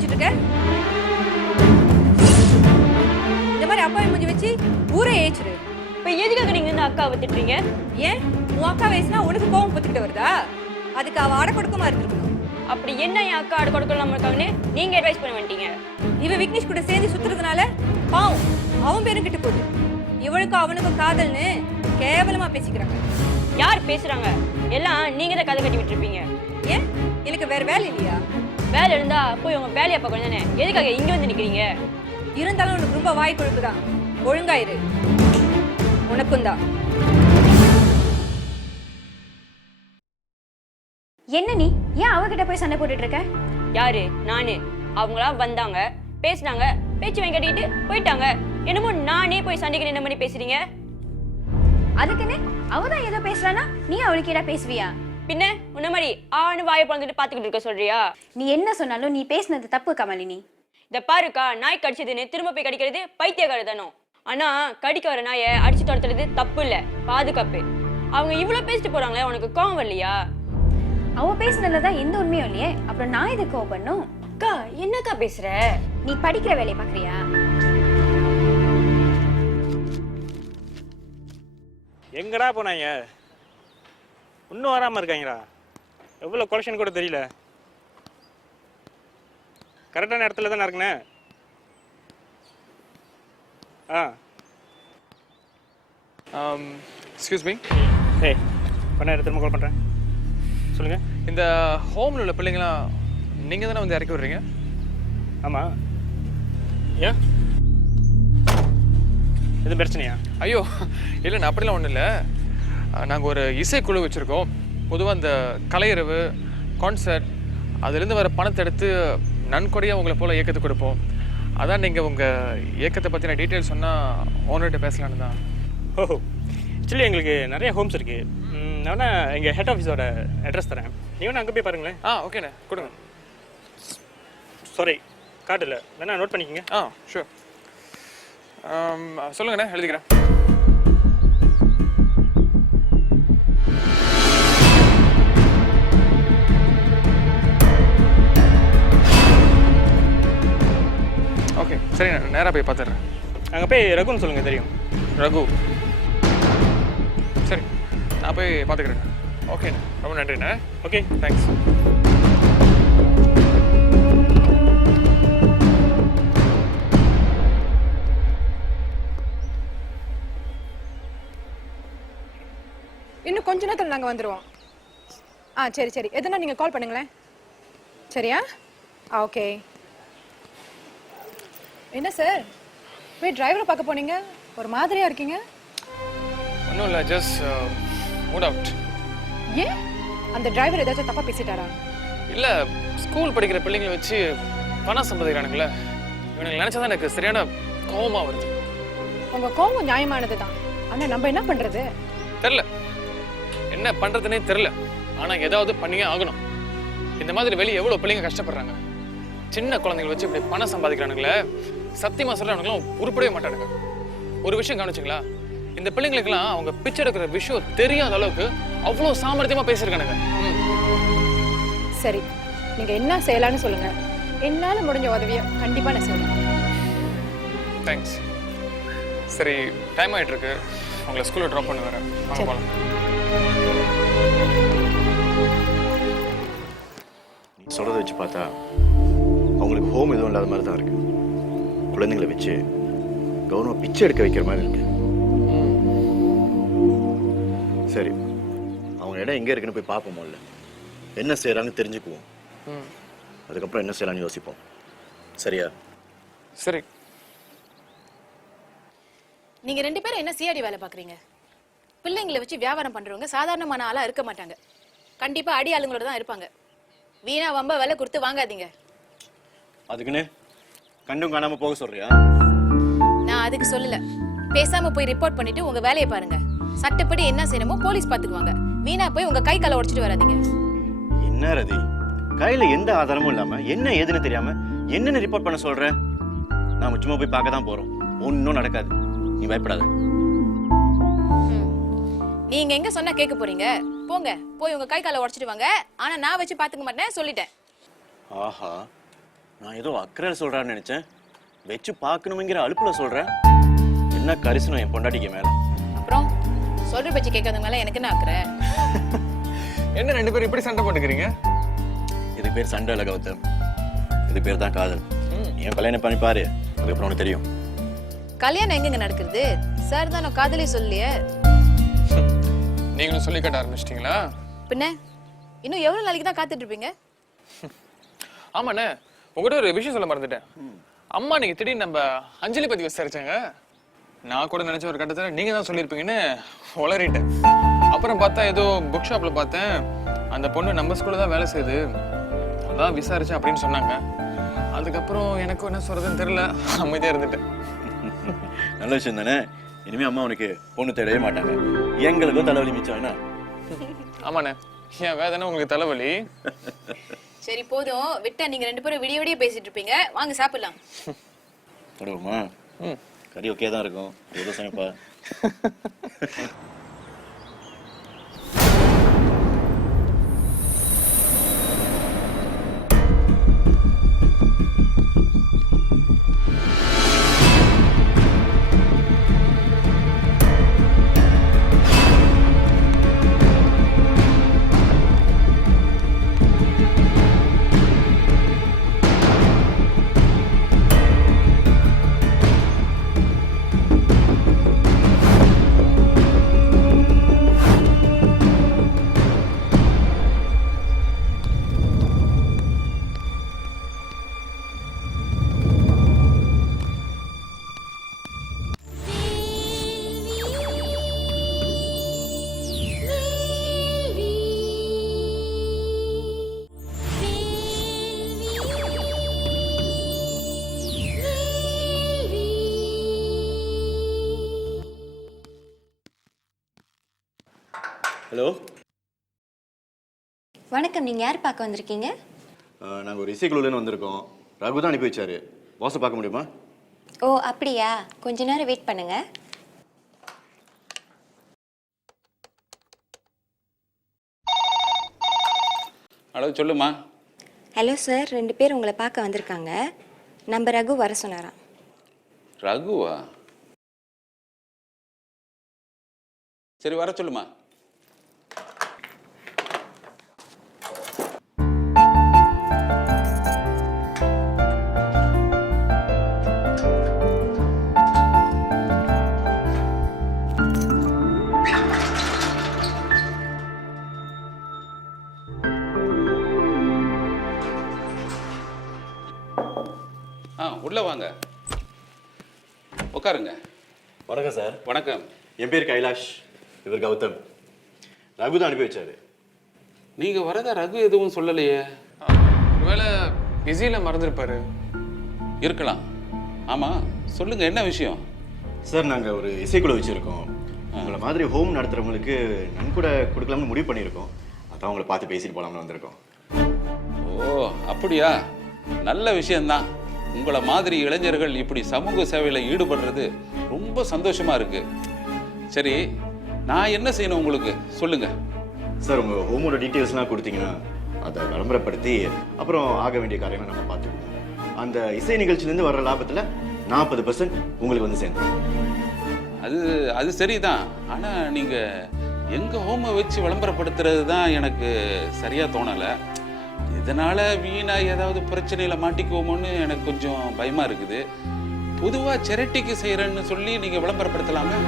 நினைச்சிட்டு இருக்க? இந்த மாதிரி அப்பாவை மூஞ்சி வச்சு ஊரே ஏச்சிரு. இப்ப எதுக்காக நீங்க இந்த அக்காவை திட்டுறீங்க? ஏன் உன் அக்கா வயசுனா உனக்கு கோவம் பத்துக்கிட்டு வருதா? அதுக்கு அவ அடை கொடுக்கமா இருந்திருக்கணும். அப்படி என்ன என் அக்கா அடை கொடுக்கலாம் இருக்காங்கன்னு நீங்க அட்வைஸ் பண்ண வேண்டிங்க. இவ விக்னேஷ் கூட சேர்ந்து சுத்துறதுனால பாவம் அவன் பேரும் கிட்ட போகுது. இவளுக்கும் அவனுக்கும் காதல்னு கேவலமா பேசிக்கிறாங்க. யார் பேசுறாங்க? எல்லாம் நீங்க தான் கதை கட்டி விட்டுருப்பீங்க. ஏன் எனக்கு வேற வேலை இல்லையா? வேலை இருந்தா போய் உங்க வேலையை பார்க்கணும் தானே, எதுக்காக இங்க வந்து நிக்கிறீங்க? இருந்தாலும் உனக்கு ரொம்ப வாய் கொழுப்புதான். ஒழுங்காயிரு. உனக்கும் தான். என்ன நீ ஏன் அவகிட்ட போய் சண்டை போட்டுட்டு இருக்க? யாரு? நானு. அவங்களா வந்தாங்க, பேசினாங்க, பேச்சு வாங்கி கட்டிட்டு போயிட்டாங்க. என்னமோ நானே போய் சண்டைக்கு என்ன பண்ணி பேசுறீங்க? அதுக்குன்னு அவதான் ஏதோ பேசுறானா நீ அவளுக்கு ஏதா பேசுவியா? பின்ன உன்ன மாதிரி ஆணு வாயை பிறந்துட்டு பாத்துக்கிட்டு இருக்க சொல்றியா? நீ என்ன சொன்னாலும் நீ பேசுனது தப்பு கமலினி. இத பாருக்கா, நாய் கடிச்சதுன்னு திரும்ப போய் கடிக்கிறது பைத்தியக்காரதானோ. ஆனா கடிக்க வர நாயை அடிச்சு துரத்துறது தப்பு இல்ல, பாதுகாப்பு. அவங்க இவ்வளவு பேசிட்டு போறாங்களே, உனக்கு கோவம் வரலையா? அவ பேசுனதுலதான் எந்த உண்மையும் இல்லையே, அப்புறம் நான் எதுக்கு கோவம் பண்ணும்? அக்கா என்னக்கா பேசுற? நீ படிக்கிற வேலையை பாக்குறியா? எங்கடா போனாங்க? இன்னும் வராமல் இருக்காங்களா? எவ்வளோ கொலெக்ஷன் கூட தெரியல. கரெக்டான இடத்துல தானே இருக்குண்ணே. Excuse me. ஏய் பண்ண திரும்ப கால் பண்ணுறேன், சொல்லுங்கள். இந்த ஹோமில் உள்ள பிள்ளைங்களாம் நீங்கள் தானே வந்து இறக்கி விடுறீங்க? ஆமாம். ஏன் எதுவும் பிரச்சனையா? ஐயோ இல்லைண்ணா, அப்படிலாம் ஒன்றும் இல்லை. நாங்கள் ஒரு இசைக்குழு வச்சுருக்கோம். பொதுவாக இந்த கலையரவு, கான்சர்ட், அதுலேருந்து வர பணத்தை எடுத்து நன்கொடையாக உங்களை போல் இயக்கத்துக்கு கொடுப்போம். அதான் நீங்கள் உங்கள் இயக்கத்தை பற்றின டீட்டெயில்ஸ் சொன்னால் ஓனர்கிட்ட பேசலான்னு தான். ஓஹோ, ஆக்சுவலி எங்களுக்கு நிறைய ஹோம்ஸ் இருக்குது. நான் வேணா எங்கள் ஹெட் ஆஃபீஸோட அட்ரஸ் தரேன், நீ வேணா அங்கே போய் பாருங்களேன். ஓகேண்ணே, கொடுங்க. சாரி கார்டு இல்லை, வேணா நோட் பண்ணிக்கோங்க. ஷூர். சொல்லுங்கண்ணே, எழுதிக்கிறேன். ஓகே சரி, நான் நேராக போய் பார்த்துட்றேன். அங்கே போய் ரகுன்னு சொல்லுங்கள், தெரியும். ரகு. சரி, நான் போய் பார்த்துக்கிறேன். ஓகேண்ணே, ரொம்ப நன்றிண்ணே. Okay, thanks. இன்னும் கொஞ்ச நேரத்தில் நாங்கள் வந்துடுவோம். சரி சரி, எதுனா நீங்கள் கால் பண்ணுங்களேன். சரியா? ஓகே. என்ன சார், போய் டிரைவரை பார்க்க போனீங்க, ஒரு மாதிரியா இருக்கீங்க? ஒன்றும் இல்லை, ஜஸ்ட் மூட் அவுட். ஏன் அந்த டிரைவர் ஏதாச்சும் தப்பாக பேசிட்டாரா? இல்லை, ஸ்கூல் படிக்கிற பிள்ளைங்களை வச்சு பணம் சம்பாதிக்கிறானுங்களே, இவனுங்களை நினச்சா தான் எனக்கு சரியான கோபமாக வருது. உங்கள் கோபம் நியாயமானது தான், ஆனால் நம்ம என்ன பண்ணுறது? தெரில, என்ன பண்ணுறதுனே தெரில. ஆனால் ஏதாவது பண்ணியே ஆகணும். இந்த மாதிரி வெளியே எவ்வளோ பிள்ளைங்க கஷ்டப்படுறாங்க. சின்ன குழந்தைங்களை வச்சு இப்படி பணம் சம்பாதிக்கிறானுங்களே, சத்தியமாக சொல்கிறவனுங்களாம் உருப்படவே மாட்டானுங்க. ஒரு விஷயம் கவனிச்சிங்களா, இந்த பிள்ளைங்களுக்கெல்லாம் அவங்க பிச்சை எடுக்கிற விஷயம் தெரியாத அளவுக்கு அவ்வளோ சாமர்த்தியமாக பேசியிருக்கானுங்க. சரி, நீங்கள் என்ன செய்யலான்னு சொல்லுங்கள், என்னால் முடிஞ்ச உதவியை கண்டிப்பாக நான் செய்வேன். தேங்க்ஸ். சரி, டைம் ஆகிட்டு இருக்கு, உங்களை ஸ்கூலில் ட்ராப் பண்ண வரேன். வாங்க போகலாம். சொல்கிறத வச்சு பார்த்தா அவங்களுக்கு ஹோம் எதுவும் இல்லாத மாதிரி தான் இருக்கு. குழந்தைங்களை வச்சு கவர்மெண்ட் பிச்சை எடுக்க வைக்கிற மாதிரி இருக்கு. சரி, அவங்க இடம் எங்கே இருக்குன்னு போய் பார்ப்போம். இல்லை என்ன செய்கிறான்னு தெரிஞ்சுக்குவோம், அதுக்கப்புறம் என்ன செய்யலாம்னு யோசிப்போம். சரியா? சரி. நீங்க ரெண்டு பேரும் என்ன சிஆடி வேலை பாக்குறீங்க? பிள்ளைங்களை வச்சு வியாபாரம் பண்றவங்க சாதாரணமான ஆளா இருக்க மாட்டாங்க. கண்டிப்பா அடி ஆளுங்களோட தான் இருப்பாங்க. வீணா வம்ப விலை கொடுத்து வாங்காதீங்க. அதுக்குன்னு கண்டும் காணாம போக சொல்றியா? நான் அதுக்கு சொல்லல. பேசாம போய் ரிப்போர்ட் பண்ணிட்டு உங்க வேலையை பாருங்க. சட்டப்படி என்ன செய்யணுமோ போலீஸ் பாத்துக்குவாங்க. வீணா போய் உங்க கை காலை உடைச்சிட்டு வராதீங்க. என்ன ரதி, கையில எந்த ஆதாரமும் இல்லாம என்ன ஏதுன்னு தெரியாம என்னென்ன ரிப்போர்ட் பண்ண சொல்ற? நாம சும்மா போய் பார்க்க தான் போறோம், ஒன்னும் நடக்காது, நீ பயப்படாத. நீங்க எங்க சொன்னா கேட்க போறீங்க? போங்க, போய் உங்க கை காலை உடைச்சிட்டு வாங்க. ஆனா நான் வச்சு பாத்துக்க மாட்டேன், சொல்லிட்டேன். ஆஹா, நான் ஏதோ அக்கறை சொல்றான்னு நினைச்சேன். வச்சு பார்க்கணுங்கிற அலுப்புல சொல்றேன். என்ன கரிசனம் என் பொண்டாட்டிக்கு மேல. அப்புறம் சொல்ற பேச்சு கேட்கறதுக்கு மேல எனக்கு என்ன ஆக்குற? என்ன 2 பேரும் இப்படி சண்டை போட்டுக்கிறீங்க? இது பேர் சண்டை இல்ல கௌதம், இது பேர் தான் காதல். நீ கல்யாணம் பண்ணி பாரு, அதுக்கப்புறம் உனக்கு தெரியும். கல்யாணம் எங்கங்க நடக்குது? சார் தான் நான் காதலி சொல்லியே. நீங்களும் சொல்லி கட்ட ஆரம்பிச்சிட்டீங்களா? பின்ன இன்னும் எவ்வளவு நாளைக்கு தான் காத்துட்டு இருப்பீங்க? ஆமாண்ணே, உங்ககிட்ட ஒரு விஷயம் சொல்ல மறந்துட்டேன். அம்மா நீங்க திடீர்னு நம்ம அஞ்சலி பத்தி விசாரிச்சாங்க. நான் கூட நினைச்ச ஒரு கட்டத்துல நீங்க தான் சொல்லியிருப்பீங்கன்னு உளறிட்டேன். அப்புறம் பார்த்தா ஏதோ புக் ஷாப்ல பார்த்தேன், அந்த பொண்ணு நம்ம ஸ்கூல்ல தான் வேலை செய்யுது, அதான் விசாரிச்சேன் அப்படின்னு சொன்னாங்க. அதுக்கப்புறம் எனக்கும் என்ன சொல்றதுன்னு தெரியல, அமைதியா இருந்துட்டேன். நல்ல விஷயம் தானே. இனிமே அம்மா உனக்கு பொண்ணு தேடவே மாட்டாங்க. எங்களுக்கும் தலைவலி மிச்சம் என்ன? ஆமாண்ணே, என் வேதனை உங்களுக்கு தலைவலி. சரி போதும், விட்டா நீங்க 2 பேரும் விடிய விடிய பேசிட்டு இருப்பீங்க. வாங்க சாப்பிடலாம். தொடருமா? கறி ஓகே தான் இருக்கும். ஏதோ சமைப்பா. ஹலோ, வணக்கம். நீங்க யார் பார்க்க வந்திருக்கீங்க? நாங்கள் ஒரு இசைக்குழுலேருந்து வந்திருக்கோம். ரகு தான் அனுப்பி வச்சாரு. பாஸை பார்க்க முடியுமா? ஓ அப்படியா, கொஞ்ச நேரம் வெயிட் பண்ணுங்க. ஹலோ, சொல்லுமா. ஹலோ சார், 2 பேர் உங்களை பார்க்க வந்திருக்காங்க. நம்ம ரகு வர சொன்னாராம். ரகுவா? சரி, வர சொல்லுமா. உள்ள வாங்க, உட்காருங்க. வணக்கம் சார். வணக்கம். என் பேர் கைலாஷ், இவர் கௌதம். ரகு தான் அனுப்பி வச்சாரு. நீங்க வரதா ரகு எதுவும் சொல்லலையே. ஒருவேளை பிஸியில மறந்துருப்பாரு. இருக்கலாம். ஆமா, சொல்லுங்க, என்ன விஷயம்? சார், நாங்கள் ஒரு இசைக்குழு வச்சுருக்கோம். உங்களை மாதிரி ஹோம் நடத்துகிறவங்களுக்கு நன்கொடை கொடுக்கலாம்னு முடிவு பண்ணியிருக்கோம். அதான் உங்களை பார்த்து பேசிட்டு போகலாம்னு வந்திருக்கோம். ஓ அப்படியா, நல்ல விஷயம்தான். உங்களை மாதிரி இளைஞர்கள் இப்படி சமூக சேவையில் ஈடுபடுறது ரொம்ப சந்தோஷமா இருக்கு. சரி, நான் என்ன செய்யணும் உங்களுக்கு சொல்லுங்க. சார், உங்கள் ஹோமோட டீட்டெயில்ஸ்லாம் கொடுத்தீங்கன்னா அதை விளம்பரப்படுத்தி அப்புறம் ஆக வேண்டிய காரியங்களை நம்ம பார்த்துக்குவோம். அந்த இசை நிகழ்ச்சியிலேருந்து வர்ற லாபத்தில் 40% உங்களுக்கு வந்து சேர்ந்துடும். அது சரிதான். ஆனா நீங்க எங்க ஹோமை வச்சு விளம்பரப்படுத்துறது தான் எனக்கு சரியா தோணல. இதனால வீணா ஏதாவது பிரச்சனையில மாட்டிக்குவோமோன்னு எனக்கு கொஞ்சம் பயமா இருக்குது. பொதுவா சேரிட்டிக்கு செய்யறேன்னு சொல்லி நீங்க விளம்பரப்படுத்தலாமே.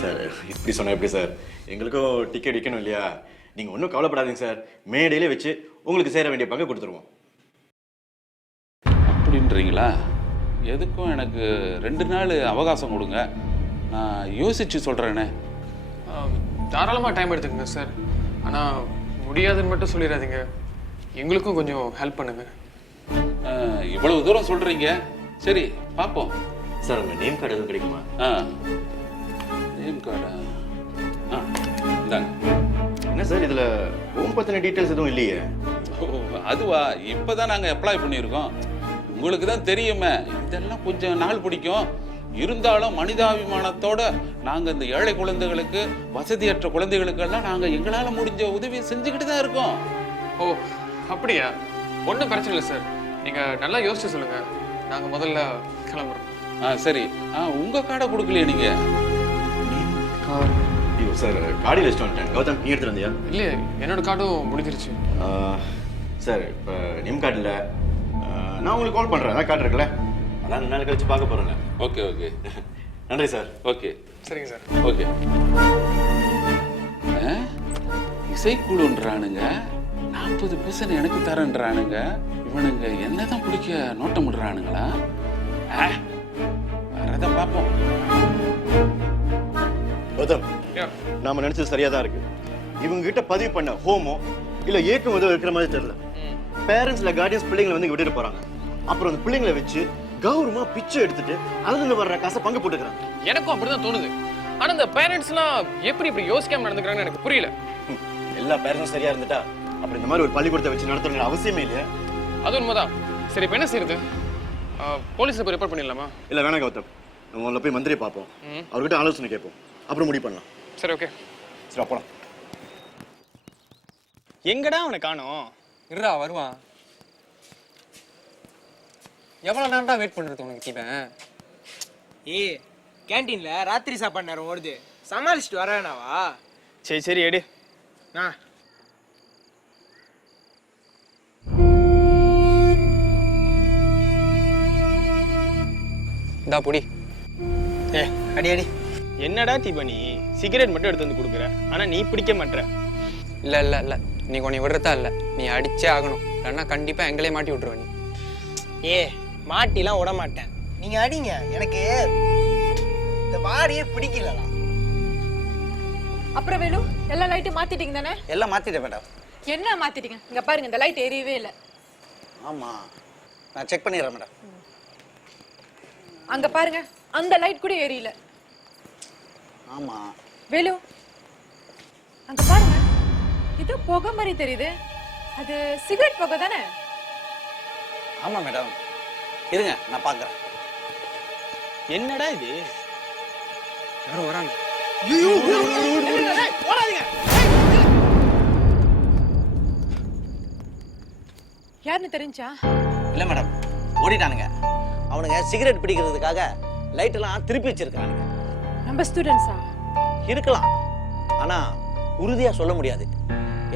சார், இப்படி சொன்ன எப்படி சார்? எங்களுக்கும் டிக்கெட் விற்கணும் இல்லையா? நீங்கள் ஒன்றும் கவலைப்படாதீங்க சார். மேடையிலே வச்சு உங்களுக்கு சேர வேண்டிய பங்கு கொடுத்துருவோம். அப்படின்றீங்களா? எதுக்கும் எனக்கு 2 நாள் அவகாசம் கொடுங்க, நான் யோசிச்சு சொல்றேனே. தாராளமாக டைம் எடுத்துக்கங்க சார். ஆனால் முடியாதுன்னு மட்டும் சொல்லிடாதீங்க. எங்களுக்கும் கொஞ்சம் ஹெல்ப் பண்ணுங்க. இவ்வளவு தூரம் சொல்றீங்க, சரி பார்ப்போம். சார், உங்கள் நேம் கார்டு எதுவும் கிடைக்குமா? நேம் கார்டா? இந்தாங்க. என்ன சார், இதில் ஹோம் பற்றின டீட்டெயில்ஸ் எதுவும் இல்லையே? ஓ அதுவா, இப்போதான் நாங்கள் அப்ளை பண்ணியிருக்கோம். உங்களுக்கு தான் தெரியுமே, இதெல்லாம் கொஞ்சம் நாள் பிடிக்கும். இருந்தாலும் மனிதாபிமானத்தோட நாங்கள் இந்த ஏழை குழந்தைகளுக்கு, வசதியற்ற குழந்தைகளுக்கெல்லாம் நாங்கள் எங்களால் முடிஞ்ச உதவியை செஞ்சுக்கிட்டு தான் இருக்கோம். ஓ அப்படியா? ஒன்றும் பிரச்சனை இல்லை சார். நீங்கள் நல்லா யோசிச்சு சொல்லுங்கள். நாங்கள் முதல்ல கிளம்புறோம். சரி. உங்கள் கார்டை கொடுக்கலையே நீங்கள்? ஐயோ சார், கார்டில் லிஸ்ட் வந்துட்டேன். கௌதம், நீ எடுத்துட்டு வந்தியா? இல்லையே, என்னோட கார்டும் முடிஞ்சிருச்சு. சார், இப்போ நேம் கார்டு இல்லை. நான் உங்களுக்கு கால் பண்ணுறேன். அதான் கார்டு இருக்குல்ல, அதான் 2 நாள் கழிச்சு பார்க்க போகிறேங்க. Okay okay. நன்றி சார். ஓகே சரிங்க சார். ஓகே. இசைக்குழுன்றானுங்க, 40% எனக்கு தரேன்றானுங்க. இவனுங்க என்னதான் பிடிக்க நோட்டம் விடுறானுங்களா? வரத பார்ப்போம். கௌதம், நாம நினைச்சது சரியா தான் இருக்கு. இவங்க கிட்ட பதிவு பண்ண ஹோமோ இல்ல ஏற்கும் ஏதோ இருக்கிற மாதிரி தெரியல. பேரண்ட்ஸ் இல்ல கார்டியன்ஸ் பிள்ளைங்களை வந்து விட்டுட்டு போறாங்க. அப்புறம் அந்த பிள்ளைங்களை வச்சு கௌரவமா பிச்சை எடுத்துட்டு அதுல வர்ற காசை பங்கு போட்டுக்கிறாங்க. எனக்கும் அப்படிதான் தோணுது. ஆனா இந்த பேரண்ட்ஸ்லாம் எப்படி இப்படி யோசிக்காம நடந்துக்கிறாங்கன்னு எனக்கு புரியல. எல்லா பேரண்ட்ஸும் சரியா இருந்துட்டா அப்படி இந்த மாதிரி ஒரு பள்ளிக்கூடத்தை வச்சு நடத்துற அவசியமே இல்லையா? அது உண்மைதான். சரி, இப்போ என்ன செய்யறது? போலீஸில் போய் ரிப்போர்ட் பண்ணிடலாமா? இல்ல வேணாம் கௌதம், உங்களை போய் மந்திரியை பார்ப்போம், அவர்கிட்ட ஆலோசனை கேட்போம், அப்புறம் முடிவு பண்ணலாம். சரி, ஓகே. சரி, போலாம். எங்கடா அவனை காணோம்? இருடா, வருவான். எவ்வளோ நேரம்டா வெயிட் பண்ணுறது உனக்கு தீபன்? ஏய், கேன்டீன்ல ராத்திரி சாப்பாடு நேரம் ஓடுது, சமாளிச்சுட்டு வர வேணாவா? சரி சரி, எடு. இந்தா பொடி. அடி அடி. என்னடா தீபனி, சிகரெட் மட்டும் எடுத்து வந்து கொடுக்குற, ஆனா நீ பிடிக்க மாட்டேற. இல்லை இல்லை இல்லை, நீ உன்னை விடுறதா இல்லை, நீ அடிச்சே ஆகணும், இல்லைன்னா கண்டிப்பாக எங்களே மாட்டி விட்ருவ நீ. மாட்டிலாம் விட மாட்டேன், நீங்க அடிங்க. எனக்கு இந்த வாரியே பிடிக்கலடா. அப்புறம் வேலு, எல்லா லைட்டும் மாத்திட்டீங்க தானே? எல்லாம் மாத்திட்டேன் மேடம். என்ன மாத்திட்டீங்க? இங்க பாருங்க, இந்த லைட் எரியவே இல்லை. ஆமா, நான் செக் பண்ணிடுறேன் மேடம். அங்க பாருங்க, அந்த லைட் கூட எரியல. ஆமா வேலு, அங்க பாருங்க, இது புகை மாதிரி தெரியுது. அது சிகரெட் புகை தானே? ஆமா மேடம், இருங்க நான் பாக்குறேன். என்னடா இது? யாரும் வராங்க. யாருன்னு தெரிஞ்சா? இல்ல மேடம், ஓடிட்டானுங்க. அவனுங்க சிகரெட் பிடிக்கிறதுக்காக லைட் எல்லாம் திருப்பி வச்சிருக்கானுங்க. நம்ம ஸ்டூடெண்ட்ஸா? இருக்கலாம், ஆனா உறுதியா சொல்ல முடியாது.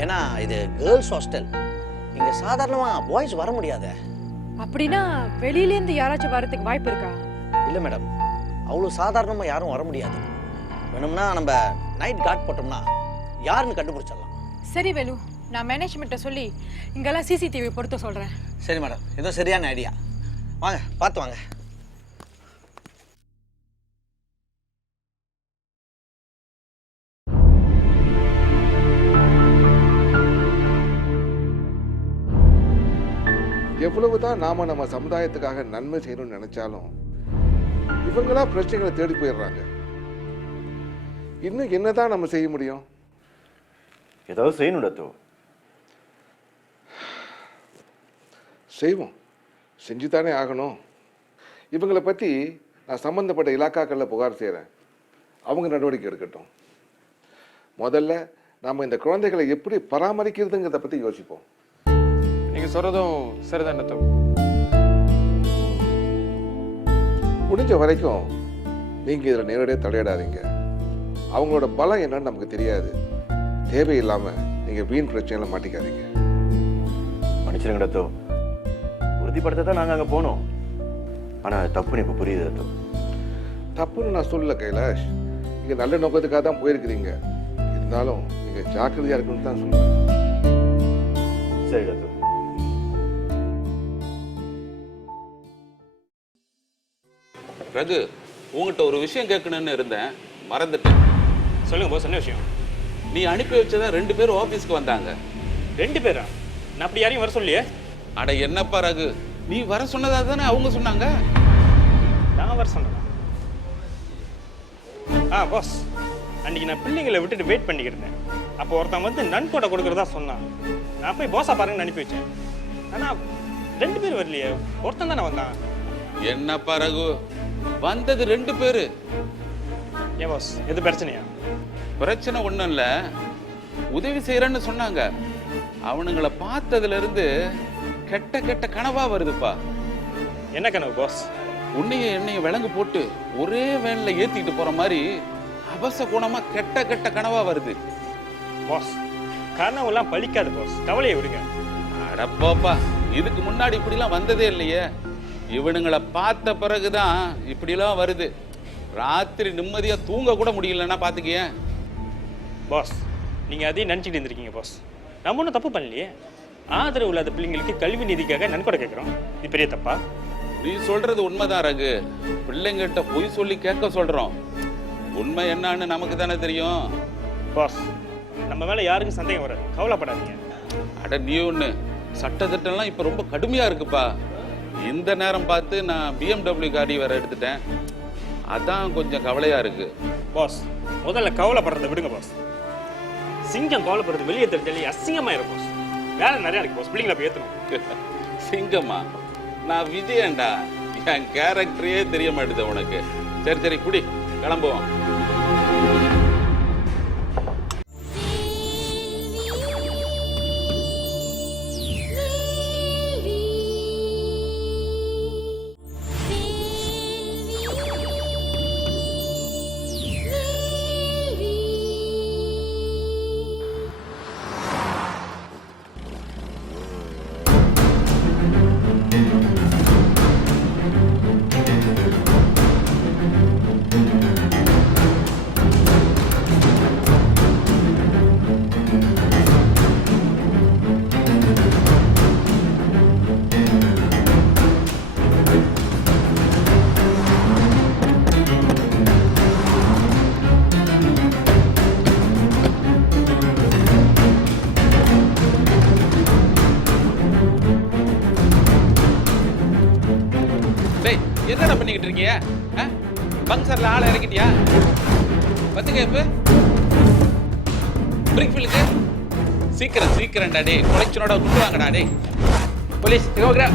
ஏன்னா இது கேர்ள்ஸ் ஹாஸ்டல், இங்க சாதாரணமா பாய்ஸ் வர முடியாது. அப்படின்னா வெளியில இருந்து யாராச்சும் வரதுக்கு வாய்ப்பு இருக்கா? இல்ல மேடம், அவ்வளவு சாதாரணமா யாரும் வர முடியாது. வேணும்னா நம்ம நைட் கார்ட் போட்டோம்னா யாருன்னு கண்டுபிடிச்சிடலாம். சரி வேலு, நான் மேனேஜ்மெண்ட்டை சொல்லி இங்கெல்லாம் சிசிடிவி பொறுத்த சொல்றேன். சரி மேடம், ஏதோ சரியான ஐடியா. வாங்க, பார்த்து வாங்க. எவ்வளவுதான் நாம நம்ம சமுதாயத்துக்காக நன்மை செய்யணும்னு நினைச்சாலும் இவங்களா பிரச்சனைகளை தேடி போயிடுறாங்க. இன்னும் என்னதான் நம்ம செய்ய முடியும்? ஏதாவது செய்யணும் டத்தோ. செய்வோம், செஞ்சுதானே ஆகணும். இவங்களை பற்றி நான் சம்பந்தப்பட்ட இலாக்காக்களில் புகார் செய்கிறேன், அவங்க நடவடிக்கை எடுக்கட்டும். முதல்ல நாம் இந்த குழந்தைகளை எப்படி பராமரிக்கிறதுங்கிறத பற்றி யோசிப்போம். நீங்கள் சொல்கிறதும் சரிதான் டத்தோ. முடிஞ்ச வரைக்கும் நீங்கள் இதில் நேரடியாக தலையிடாதீங்க. அவங்களோட பலம் என்னன்னு நமக்கு தெரியாது. தேவையில்லாமல் நீங்கள் வீண் பிரச்சனையில் மாட்டிக்காதீங்க. மன்னிச்சிருங்க டத்தோ, உறுதிப்படுத்த தான் நாங்கள் அங்கே போனோம். ஆனால் தப்புன்னு இப்போ புரியுது டத்தோ. தப்புன்னு நான் சொல்லல கைலாஷ், நீங்கள் நல்ல நோக்கத்துக்காக தான் போயிருக்கிறீங்க. இருந்தாலும் நீங்கள் ஜாக்கிரதையாக இருக்கணும்னு தான் சொல்லுவேன். சரி டத்தோ. ரகு, உங்ககிட்ட ஒரு விஷயம் கேட்கணும்னு இருந்தேன், மறந்துட்டேன். சொல்லுங்க போஸ், என்ன விஷயம்? நீ அனுப்பி வச்சதா 2 பேரும் ஆஃபீஸ்க்கு வந்தாங்க. 2 பேரா? நான் அப்படி யாரையும் வர சொல்லியே. அட என்னப்பா ரகு, நீ வர சொன்னதா தானே அவங்க சொன்னாங்க. நான் வர சொன்னேன். பாஸ், அன்னைக்கு நான் பிள்ளைங்களை விட்டுட்டு வெயிட் பண்ணிக்கிருந்தேன். அப்போ ஒருத்தன் வந்து நன்கொடை கொடுக்குறதா சொன்னான். நான் போய் போஸா பாருங்கன்னு அனுப்பி வச்சேன். ஆனால் 2 பேர் வரலையே, ஒருத்தன் தானே வந்தான். என்னப்பா ரகு, வந்தது 2 பேரு. ஏன் பாஸ், எது பிரச்சனையா? பிரச்சனை ஒன்றும் இல்லை, உதவி செய்கிறேன்னு சொன்னாங்க. அவனுங்களை பார்த்ததுல இருந்து கெட்ட கெட்ட கனவா வருதுப்பா. என்ன கனவு பாஸ்? உன்னையும் என்னையும் விலங்கு போட்டு ஒரே வேன்ல ஏத்திட்டு போற மாதிரி அபச குணமா கெட்ட கெட்ட கனவா வருது பாஸ். கனவுலாம் பலிக்காது பாஸ், கவலையை விடுங்க. அடப்பாப்பா, இதுக்கு முன்னாடி இப்படிலாம் வந்ததே இல்லையே. இவனுங்களை பார்த்த பிறகுதான் இப்படிலாம் வருது. ராத்திரி நிம்மதியா தூங்க கூட முடியலன்னா பாத்துக்கிய பாஸ். நீங்க அதையும் நினைச்சிட்டு இருந்திருக்கீங்க பாஸ். நம்ம ஒன்றும் தப்பு பண்ணலையே. ஆதரவு இல்லாத பிள்ளைங்களுக்கு கல்வி நிதிக்காக நன்கொடை கேட்குறோம். இது பெரிய தப்பா? நீ சொல்றது உண்மைதான் ரகு. பிள்ளைங்கிட்ட பொய் சொல்லி கேட்க சொல்றோம். உண்மை என்னன்னு நமக்கு தானே தெரியும். பாஸ், நம்ம மேல யாருக்கும் சந்தேகம் வராது, கவலைப்படாதீங்க. அட நீ ஒண்ணு, சட்டத்திட்டம்லாம் இப்ப ரொம்ப கடுமையா இருக்குப்பா. இந்த நேரம் பார்த்து நான் BMW காடி வேற எடுத்துட்டேன். அதான் கொஞ்சம் கவலையா இருக்கு. பாஸ், முதல்ல கவலைப்படுறதை விடுங்க பாஸ். சிங்கம் கவலைப்படுறது வெளியே தெரிஞ்சு அசிங்கமா இருக்கும் பாஸ். வேலை நிறைய இருக்கு பாஸ், பிள்ளைங்களை போய் ஏற்றணும். சிங்கம்மா, நான் விஜயன்டா. என் கேரக்டரே தெரிய மாட்டேது உனக்கு. சரி சரி குடி, கிளம்புவோம். என்னடா பண்ணிக்கிட்டு இருக்கீங்க? பங்சர்ல ஆளை இறக்கிட்டியா? பத்துக்க இப்ப பிரேக் ஃபில்லுக்கு சீக்கிரம் சீக்கிரம்டா டே. கொலைச்சனோட கொண்டு வாங்கடா டே. Police tengok gerak.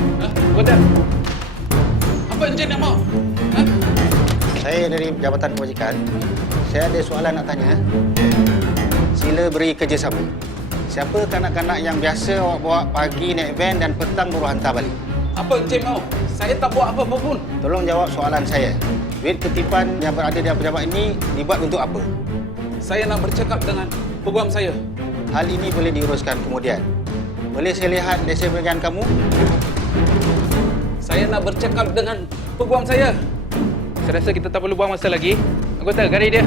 Apa encik nama? Saya dari Jabatan Kebajikan. Saya ada soalan nak tanya. Sila beri kerjasama. Siapa kanak-kanak yang biasa awak bawa pagi naik van dan petang baru hantar balik? Apa encik mau? Saya tak buat apa-apa pun. Tolong jawab soalan saya. Duit kutipan yang berada dalam pejabat ini dibuat untuk apa? Saya nak bercakap dengan peguam saya. Hal ini boleh diuruskan kemudian. Boleh saya lihat lesen perniagaan kamu? Saya nak bercakap dengan peguam saya. Saya rasa kita tak perlu buang masa lagi. Anggota, garis dia.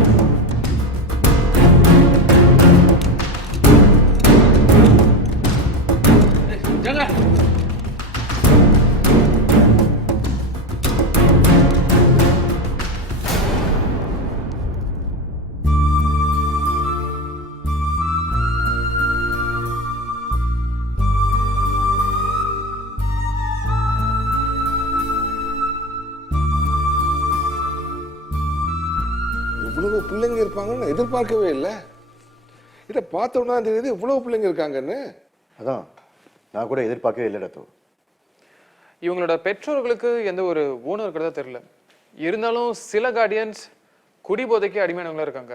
Jangan. இவ்வளவு பிள்ளைங்க இருப்பாங்கன்னு எதிர்பார்க்கவே இல்லை. இதை பார்த்த உடனே தெரியுது இவ்வளவு பிள்ளைங்க இருக்காங்கன்னு. அதான் நான் கூட எதிர்பார்க்கவே இல்லை டத்தோ. இவங்களோட பெற்றோர்களுக்கு எந்த ஒரு ஊனம் இருக்கிறதா தெரியல. இருந்தாலும் சில கார்டியன்ஸ் குடிபோதைக்கு அடிமையானவங்களா இருக்காங்க.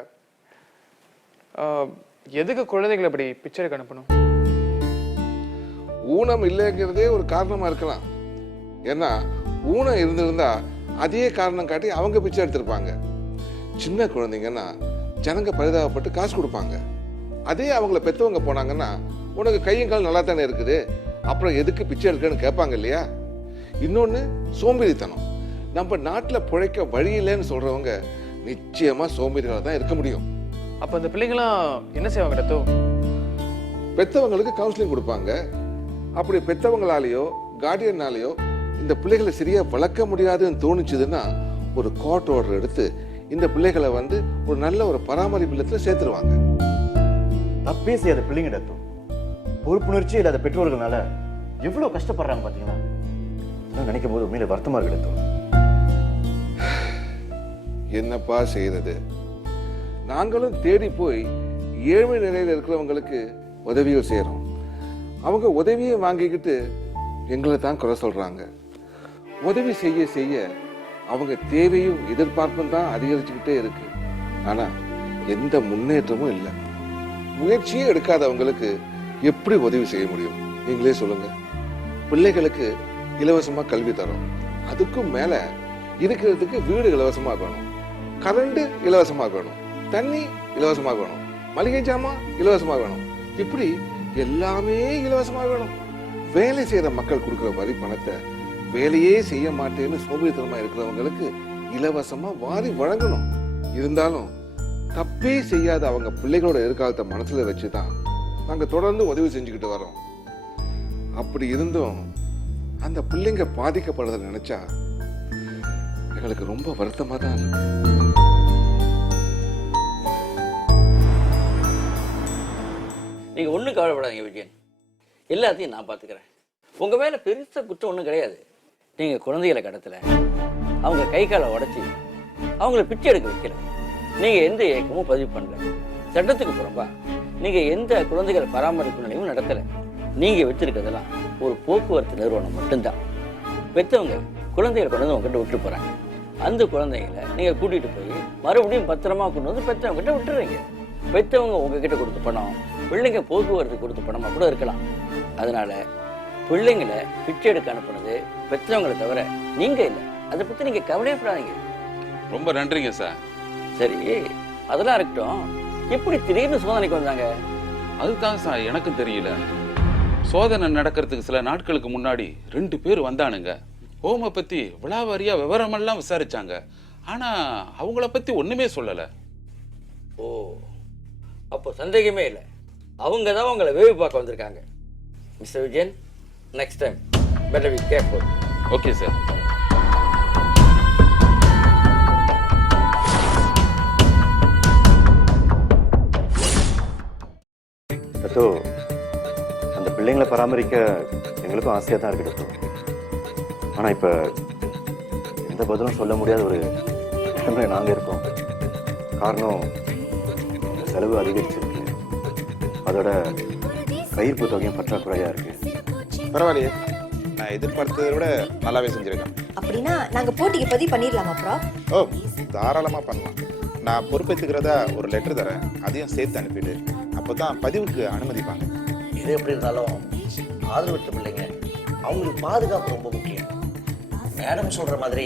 எதுக்கு குழந்தைகளை அப்படி பிக்சருக்கு அனுப்பணும்? ஊனம் இல்லைங்கிறதே ஒரு காரணமா இருக்கலாம். ஏன்னா ஊனம் இருந்திருந்தா அதே காரணம் காட்டி அவங்க பிச்சை எடுத்திருப்பாங்க. சின்ன குழந்தைங்கன்னா ஜனங்க பரிதாபப்பட்டு காசு கொடுப்பாங்க. அதே அவங்கள பெற்றவங்க போனாங்கன்னா உனக்கு கையும் கால் நல்லா தானே இருக்குது, அப்புறம் எதுக்கு பிச்சை எடுக்கன்னு கேட்பாங்க இல்லையா? இன்னொன்று சோம்பேறித்தனம். நம்ம நாட்டில் பிழைக்க வழி இல்லைன்னு சொல்றவங்க நிச்சயமா சோம்பேறிகளாக தான் இருக்க முடியும். அப்போ அந்த பிள்ளைங்களாம் என்ன செய்வாங்க டத்தோ? பெற்றவங்களுக்கு கவுன்சிலிங் கொடுப்பாங்க. அப்படி பெற்றவங்களாலேயோ கார்டியனாலேயோ இந்த பிள்ளைகளை சரியா வளர்க்க முடியாதுன்னு தோணுச்சுதுன்னா ஒரு கோர்ட் ஆர்டர் எடுத்து இந்த பிள்ளைகளை ஒரு நல்ல ஒரு பராமரிப்பு இல்லத்துல சேர்த்துருவாங்க. தப்பே செய்யாத பிள்ளைங்க டத்தோ. பொறுப்புணர்ச்சி இல்லாத பெற்றோர்களால எவ்வளவு கஷ்டப்படுறாங்க பாத்தீங்களா? நினைக்கும் போது உண்மையில வருத்தமா இருக்கு டத்தோ. என்னப்பா செய்யறது? நாங்களும் தேடி போய் ஏழ்மை நிலையில இருக்கிறவங்களுக்கு உதவிகள் செய்யறோம். அவங்க உதவியை வாங்கிக்கிட்டு எங்களை தான் குறை சொல்றாங்க. உதவி செய்ய செய்ய அவங்க தேவையும் எதிர்பார்ப்பும் தான் அதிகரிச்சுக்கிட்டே இருக்கு. ஆனா எந்த முன்னேற்றமும் இல்லை. முயற்சியே எடுக்காதவங்களுக்கு எப்படி உதவி செய்ய முடியும்? நீங்களே சொல்லுங்க. பிள்ளைகளுக்கு இலவசமா கல்வி தரோம். அதுக்கும் மேல இருக்கிறதுக்கு வீடு இலவசமா வேணும், கரண்ட் இலவசமா வேணும், தண்ணி இலவசமா வேணும், மளிகை ஜாமான் இலவசமா வேணும். இப்படி எல்லாமே இலவசமா வேணும். வேலை செய்யற மக்கள் கொடுக்கிற வரி பணத்தை வேலையே செய்ய மாட்டேன்னு சோம்பேறித்தனமா இருக்கிறவங்களுக்கு இலவசமா வாரி வழங்கணும். இருந்தாலும் தப்பே செய்யாத அவங்க பிள்ளைகளோட எதிர்காலத்தை மனசுல வச்சுதான் நாங்க தொடர்ந்து உதவி செஞ்சுக்கிட்டு வரோம். அப்படி இருந்தும் அந்த பிள்ளைங்க பாதிக்கப்படுறதை நினைச்சா எங்களுக்கு ரொம்ப வருத்தமா தான் இருக்கு. நீங்கள் ஒன்றும் கவலைப்படாதீங்க விஜயன், எல்லாத்தையும் நான் பார்த்துக்கிறேன். உங்கள் மேலே பெருசாக குற்றம் ஒன்றும் கிடையாது. நீங்கள் குழந்தைகளை கடத்தல, அவங்க கை காலை உடச்சி அவங்கள பிச்சை எடுக்க வைக்கல, நீங்கள் எந்த இயக்கமும் பதிவு பண்ணல, சட்டத்துக்கு புறம்பா நீங்கள் எந்த குழந்தைகளை பராமரிப்பு நிலையமும் நடத்தலை. நீங்கள் வச்சிருக்கிறதெல்லாம் ஒரு போக்குவரத்து நிறுவனம் மட்டும்தான். பெற்றவங்க குழந்தைகளை கொண்டு வந்து உங்ககிட்ட விட்டு போகிறாங்க. அந்த குழந்தைங்களை நீங்கள் கூட்டிகிட்டு போய் மறுபடியும் பத்திரமா கொண்டு வந்து பெற்றவங்ககிட்ட விட்டுறீங்க. பெற்றவங்க உங்ககிட்ட கொடுத்த பணம் பிள்ளைங்க போக்குவரத்து கொடுத்த பணமாக கூட இருக்கலாம். அதனால பிள்ளைங்களை பிச்சை எடுக்க அனுப்புனது பெற்றவங்களை தவிர நீங்கள் இல்லை. அதை பற்றி நீங்கள் கவலையப்படாதீங்க. ரொம்ப நன்றிங்க சார். சரி, அதெல்லாம் இருக்கட்டும். எப்படி திடீர்னு சோதனைக்கு வந்தாங்க? அதுதான் சார் எனக்கும் தெரியல. சோதனை நடக்கிறதுக்கு சில நாட்களுக்கு முன்னாடி 2 பேர் வந்தானுங்க. ஹோமை பற்றி விழாவாரியா விவரமெல்லாம் விசாரிச்சாங்க. ஆனால் அவங்கள பற்றி ஒன்றுமே சொல்லலை. ஓ, அப்போ சந்தேகமே இல்லை, அவங்க தான் உங்களை வேவு பார்க்க வந்திருக்காங்க. Mister Vijayan, next time better be careful. Okay sir. Dato, அந்த பிள்ளைங்களை பராமரிக்க எங்களுக்கும் ஆசையாக தான் இருக்கு டத்தோ. ஆனால் இப்போ எந்த பதிலும் சொல்ல முடியாத ஒரு இடத்துல நாங்கள் இருக்கோம். காரணம், செலவு அதிகரிச்சிருக்கு, அதோட கையிருப்பு தொகையும் பற்றாக்குறையாக இருக்கு. பரவாயில்லையே, நான் எதிர்பார்த்ததை விட நல்லாவே செஞ்சுருக்கேன். அப்படின்னா நாங்க போட்டிக்கு பதிவு பண்ணிடலாமா ப்ரோ? ஓ, தாராளமாக பண்ணலாம். நான் பொறுப்பேற்றுக்கிறதா ஒரு லெட்டர் தரேன், அதையும் சேர்த்து அனுப்பிட்டு அப்போ தான் பதிவுக்கு அனுமதிப்பாங்க. இது எப்படி இருந்தாலும் ஆதரவற்ற பிள்ளைங்க, அவங்களுக்கு பாதுகாப்பு ரொம்ப முக்கியம். மேடம் சொல்கிற மாதிரி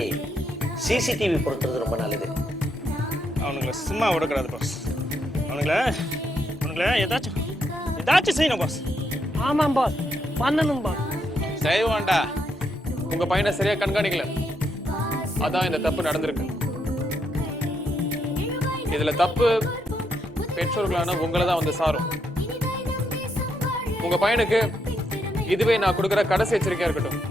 சிசிடிவி பொறுத்துறது ரொம்ப நல்லது. அவனுங்களை சும்மா விடக்கூடாது பாஸ். அவனுங்களை ஏதாச்சும் செய்யணும் பாஸ். ஆமாம் பாஸ், பண்ணணும் பாஸ். செய்வான்டா. உங்க பையனை சரியா கண்காணிக்கல, அதான் இந்த தப்பு நடந்திருக்கு. இதுல தப்பு பெற்றோர்களான உங்களை தான் வந்து சாரும். உங்க பையனுக்கு இதுவே நான் கொடுக்குற கடைசி எச்சரிக்கையா இருக்கட்டும்.